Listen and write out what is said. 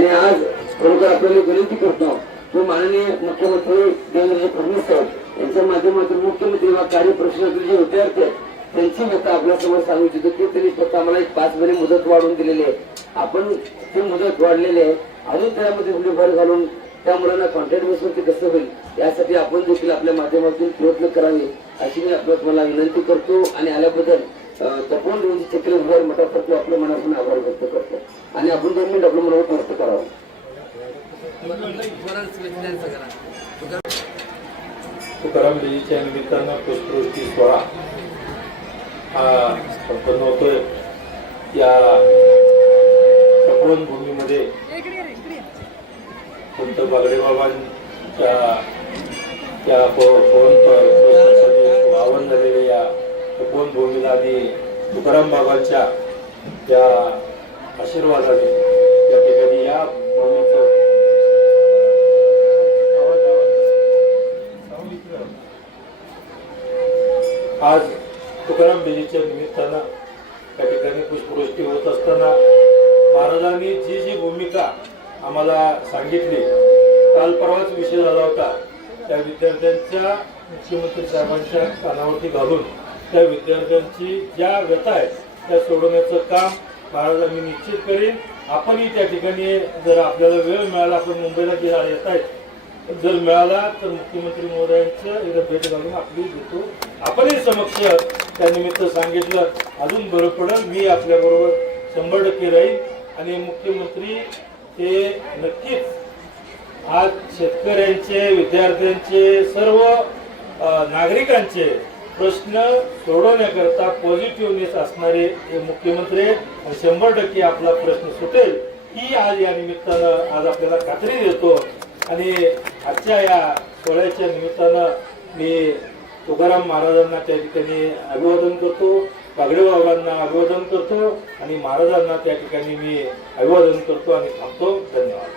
आणि आज खरोखर आपल्याला विनंती करतो की माननीय मुख्यमंत्री देवेंद्र फडणवीस साहेब यांच्या माध्यमातून मुख्यमंत्री व कार्यप्रश्नातील जे विद्यार्थी आहेत त्यांची व्यथा आपल्यासमोर सांगू इच्छितो की त्यांनी फक्त आम्हाला एक 5 महिने मुदत वाढवून दिलेली आहे. आपण ती मुदत वाढलेली आहे, अजून त्यामध्ये थोडी भर घालून त्या मुलांना कॉन्ट्रॅक्ट बेसवरती कसं होईल यासाठी आपण देखील आपल्या माध्यमातून प्रयत्न करावे अशी मी तुम्हाला विनंती करतो. आणि आल्याबद्दल तपोन रेंज चक्र मोठा करतो, आपल्या मनातून आभार व्यक्त करतो आणि आपण 2 मिनिट आपलं मनावर व्यक्त करावं. तुकाराम देवीच्या निमित्तानं पुष्पवृष्टी सोहळा हा संपन्न होतोय. या तपोवन भूमीमध्ये संत बागडे बाबांच्या त्या वावन झालेल्या या तपोवन भूमीला आणि तुकाराम बाबांच्या त्या आशीर्वादाने त्या ठिकाणी या भूमीचं आज तुकाराम बेलीच्या निमित्तानं त्या ठिकाणी पुष्पवृष्टी होत असताना महाराजांनी जी जी भूमिका आम्हाला सांगितली, काल परवाच विषय झाला होता, त्या विद्यार्थ्यांच्या मुख्यमंत्री साहेबांच्या कानावरती घालून त्या विद्यार्थ्यांची ज्या व्यथा आहेत त्या सोडवण्याचं काम महाराजांनी निश्चित करेन. आपणही त्या ठिकाणी जर आपल्याला वेळ मिळाला, आपण मुंबईला जे येत आहेत, जर मिळाला तर मुख्यमंत्री महोदयांचं एकदा भेट घालून आपली देतो. आपणही समक्ष त्यानिमित्त सांगितलं अजून बरं पडेल. मी आपल्याबरोबर 100% राहील आणि मुख्यमंत्री ते नक्कीच आज शेतकऱ्यांचे, विद्यार्थ्यांचे, सर्व नागरिकांचे प्रश्न सोडवण्याकरता पॉझिटिव्हनेस असणारे हे मुख्यमंत्री 100% आपला प्रश्न सुटेल ही आज या निमित्तानं आज आपल्याला खात्री देतो. आणि आजच्या या सोहळ्याच्या निमित्तानं मी तुकाराम महाराजांना त्या ठिकाणी अभिवादन करतो, बागडे बाबांना अभिवादन करतो आणि महाराजांना त्या ठिकाणी मी अभिवादन करतो आणि थांबतो. धन्यवाद.